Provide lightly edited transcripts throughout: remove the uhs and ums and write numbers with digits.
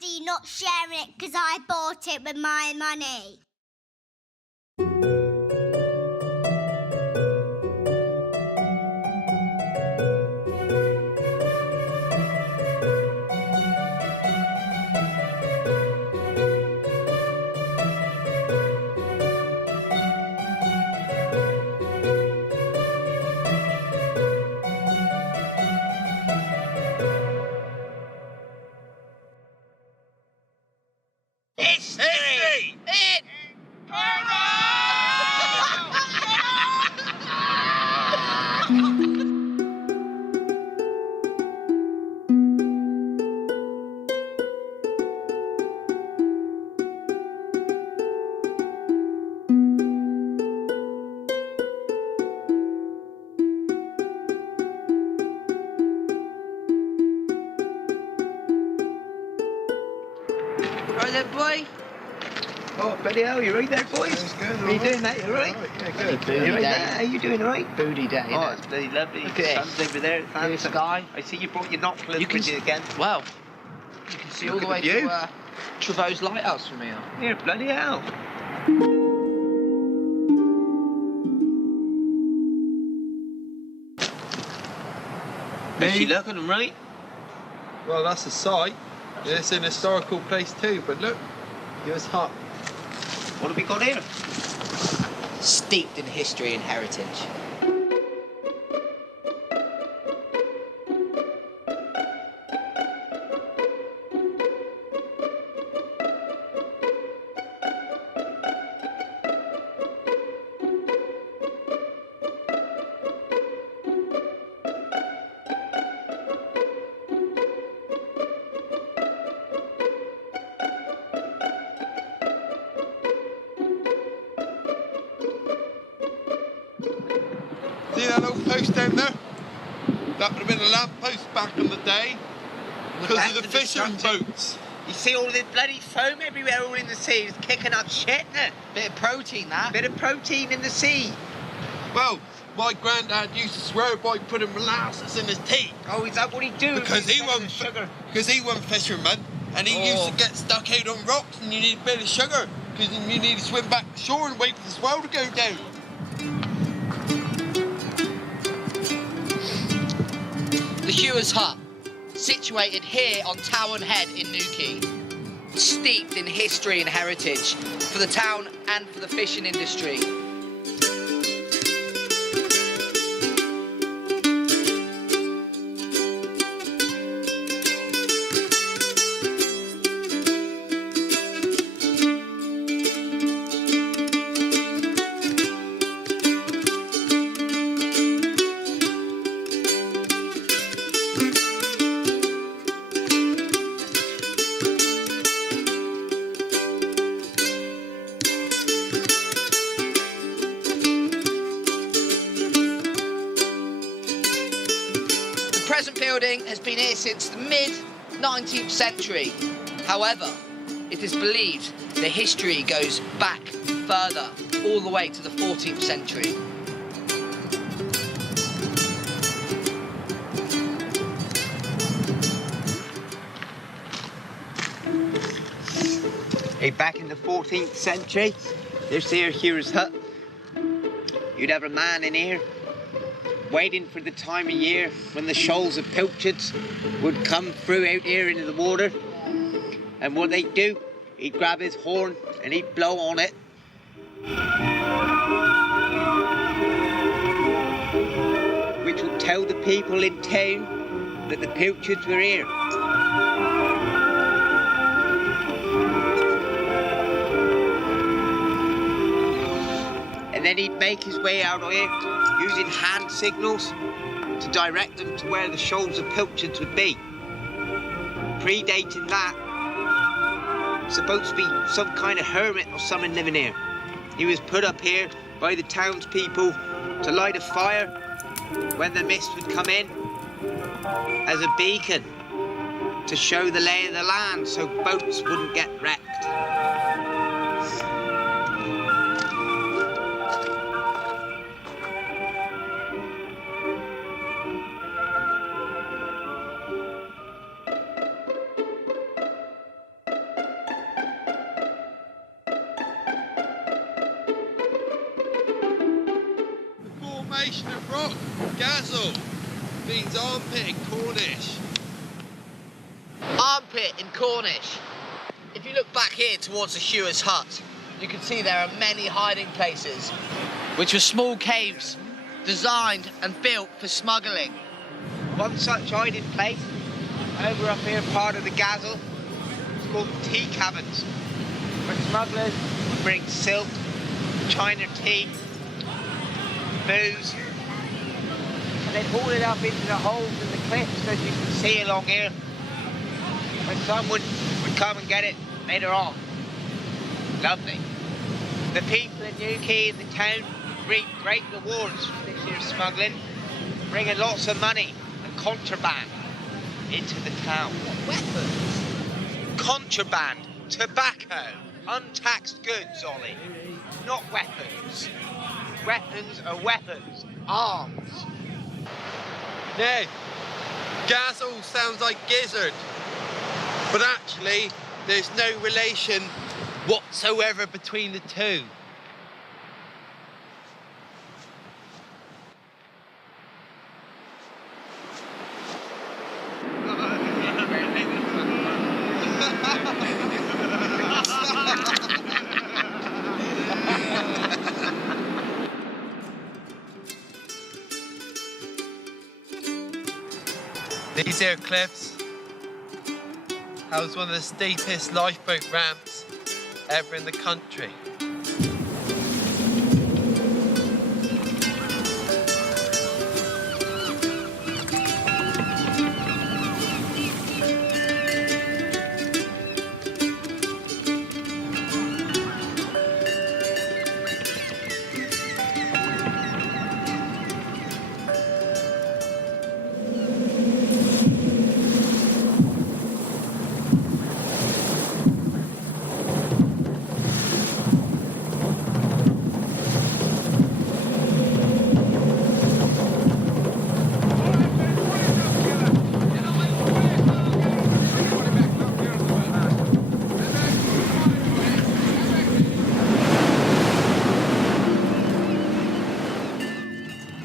nasty not sharing it because I bought it with my money. Right there, boy. Oh, bloody hell, you right there, boys? How you doing, mate? You right? Yeah, good. You right there? How you doing, right? Booty day. Oh, it's bloody lovely. Look at Sun's this. over there. Blue sky. I see you brought your binoculars with you again. Well, you can see all Look the way at the view. to Trevose Lighthouse from here. Yeah, bloody hell. How's she looking, them right? Well, that's a site. It's an historical place too, but look, here's Hut. What have we got here? Steeped in history and heritage. See that old post down there? That would have been a lamp post back in the day. Because of the fishing boats. You see all this bloody foam everywhere, all in the sea. It's kicking up shit, isn't it? Bit of protein, that. Bit of protein in the sea. Well, my granddad used to swear by putting molasses in his tea. Oh, is that what he do? Because he wasn't sugar. Because he wasn't fisherman, and he used to get stuck out on rocks, and you need a bit of sugar, because you need to swim back to shore and wait for the swell to go down. The Hewers Hut, situated here on Towan Head in Newquay. Steeped in history and heritage for the town and for the fishing industry. The present building has been here since the mid-19th century. However, it is believed the history goes back further, all the way to the 14th century. Hey, back in the 14th century, this here Hewers Hut, you'd have a man in here waiting for the time of year when the shoals of pilchards would come through out here into the water. And what they'd do, he'd grab his horn and he'd blow on it. Which would tell the people in town that the pilchards were here. And then he'd make his way out of here using hand signals to direct them to where the shoals of pilchards would be. Predating that, supposed to be some kind of hermit or something living here. He was put up here by the townspeople to light a fire when the mist would come in as a beacon to show the lay of the land so boats wouldn't get wrecked. Nation of Rock. Gazzle means armpit in Cornish. Armpit in Cornish. If you look back here towards the Hewer's hut, you can see there are many hiding places, which were small caves designed and built for smuggling. One such hiding place, over up here, part of the Gazzle, it's called tea cabins, where smugglers would bring silk, China tea, booze, and they'd haul it up into the holes in the cliffs, as you can see along here. And someone would come and get it later on. Lovely. The people in Newquay and the town reap great rewards from this here smuggling, bringing lots of money and contraband into the town. Weapons? Contraband, tobacco, untaxed goods, Ollie. Not weapons. Weapons are weapons. Arms. Now, Gazzle sounds like gizzard, but actually there's no relation whatsoever between the two. These here cliffs house one of the steepest lifeboat ramps ever in the country.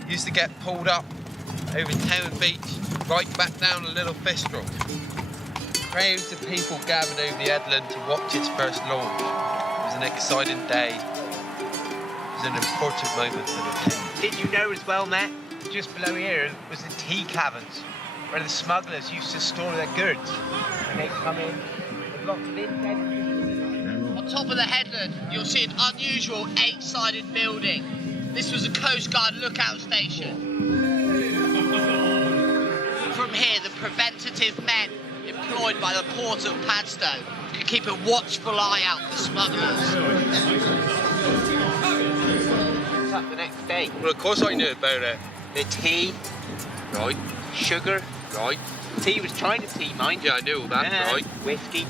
Used to get pulled up over Town Beach, right back down a little fistral. Crowds of people gathered over the headland to watch its first launch. It was an exciting day. It was an important moment for the team. Did you know as well, Matt? Just below here was the tea cabins, where the smugglers used to store their goods. And they'd come in with lots of incense. On top of the headland, you'll see an unusual 8-sided building. This was a Coast Guard lookout station. From here, the preventative men employed by the port of Padstow could keep a watchful eye out for smugglers. What's up the next day? Well, of course I knew about it. The tea, Right, sugar. right. Tea was China tea, mind you. Yeah, I knew all that, right. Whiskey,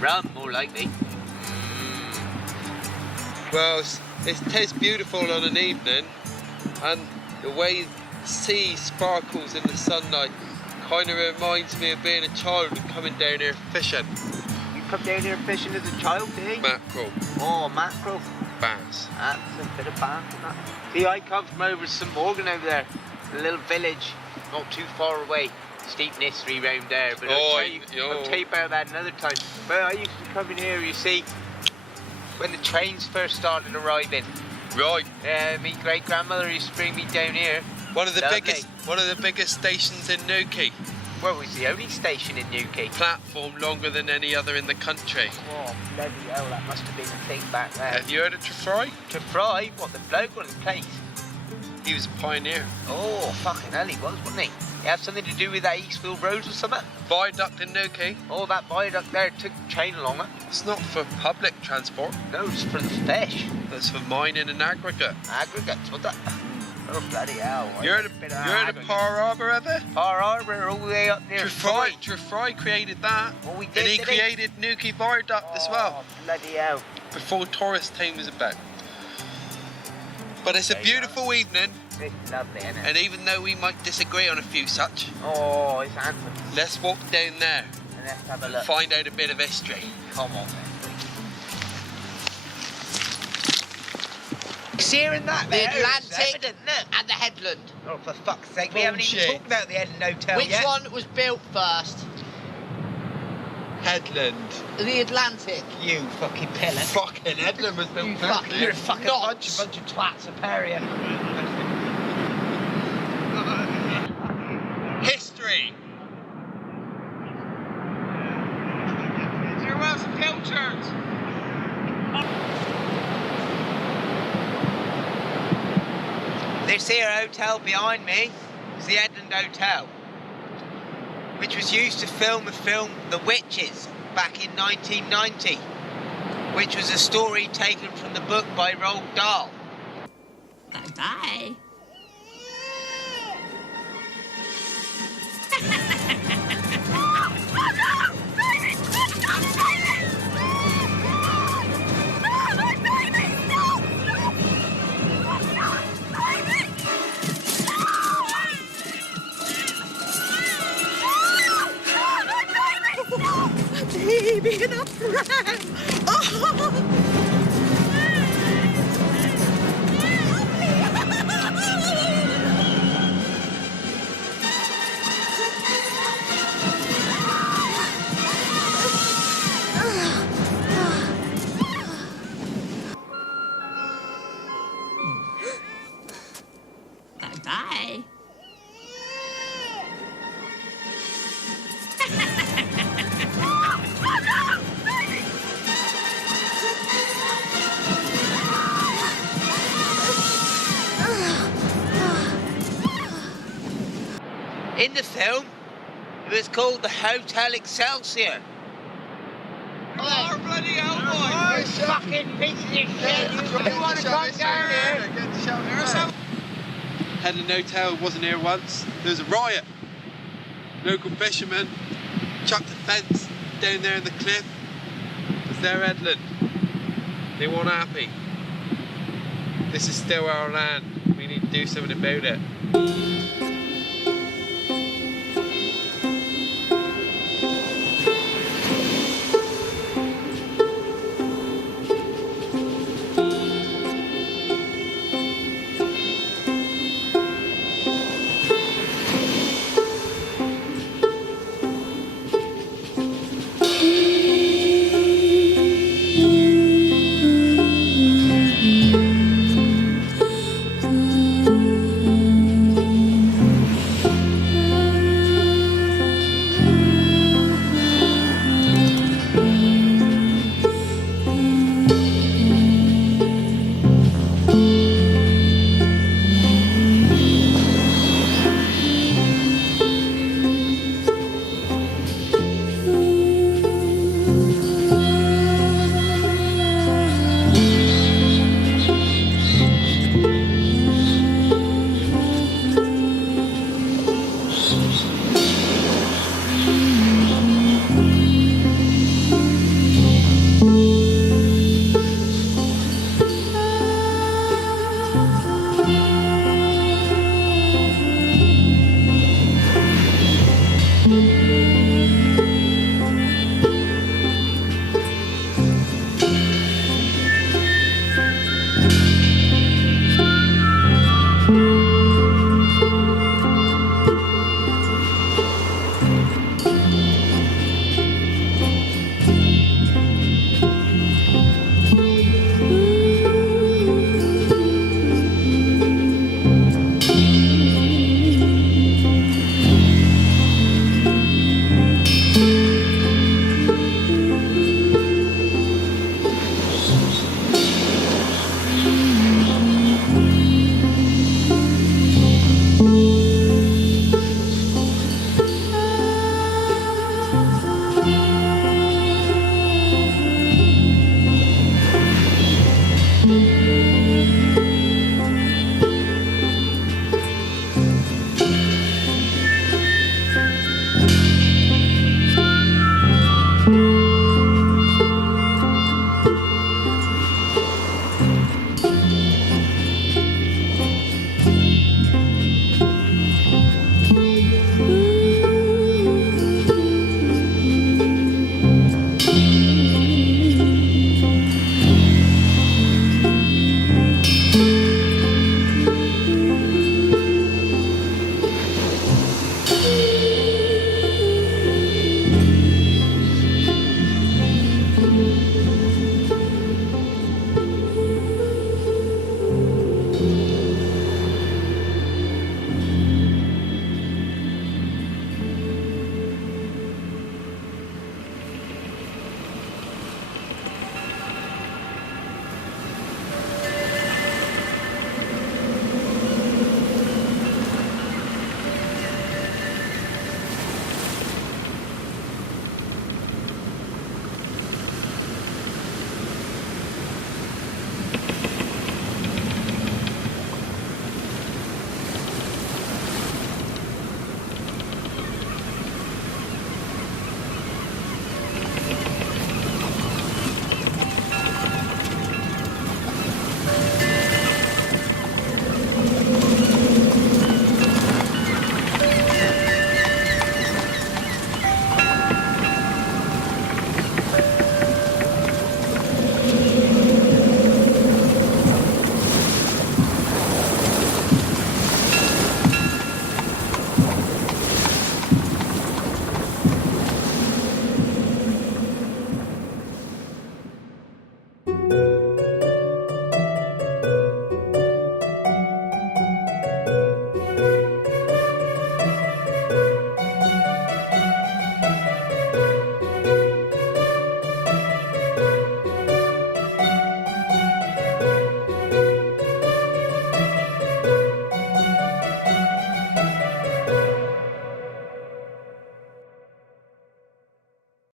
rum, more likely. Well, it tastes beautiful on an evening, and the way the sea sparkles in the sunlight kind of reminds me of being a child and coming down here fishing. You come down here fishing as a child, did you? Mackerel, Oh, mackerel. bass. That's a bit of bass in that. See, I come from over St Morgan over there, a little village, not too far away. Steep history round there, but I'll tell you about that another time. Well, I used to come in here, you see, when the trains first started arriving. Right. My great grandmother used to bring me down here. One of the Lovely. biggest stations in Newquay. Well, it was the only station in Newquay. Platform longer than any other in the country. Oh, bloody hell, that must have been the thing back there. Have you heard of Trefry? To fry, what, the bloke or the place? He was a pioneer. Oh, fucking hell, he was, wasn't he? He had something to do with that Eastfield Road or something? Viaduct in Newquay. Oh, that viaduct there took the train along it. It's not for public transport. No, it's for the fish. That's for mining and aggregate. Aggregates, what that? Oh, bloody hell. You heard of Par Harbour ever? Par Harbour, all the way up near Trefry created that. Oh, we did, And he did created Newquay Viaduct as well, Oh, bloody hell. before tourist team was about. But it's a beautiful evening, It's lovely, isn't it? and even though we might disagree on a few such, Oh, it's handsome. let's walk down there And let's have a and look. find out a bit of history. Come on, then. Here and that The there. Atlantic It's evident, look. and the headland. Oh, for fuck's sake, we haven't even Bullshit. talked about the Headland Hotel Which yet. one was built first? Headland. The Atlantic. You fucking pillar. Fucking Headland was built You first. fucking- You're a fucking Nuts. bunch of twats, a pair of you. History. There was filters. This here hotel behind me is the Headland Hotel, which was used to film the film The Witches back in 1990, which was a story taken from the book by Roald Dahl. Bye-bye. Baby in a pram. Bye-bye. In the film, it was called the Hotel Excelsior. Oh, bloody hell, boy. Fucking pieces of shit. You want to come down here? Headland Hotel wasn't here once. There was a riot. Local fishermen chucked a fence down there in the cliff. It's their headland. They weren't happy. This is still our land. We need to do something about it.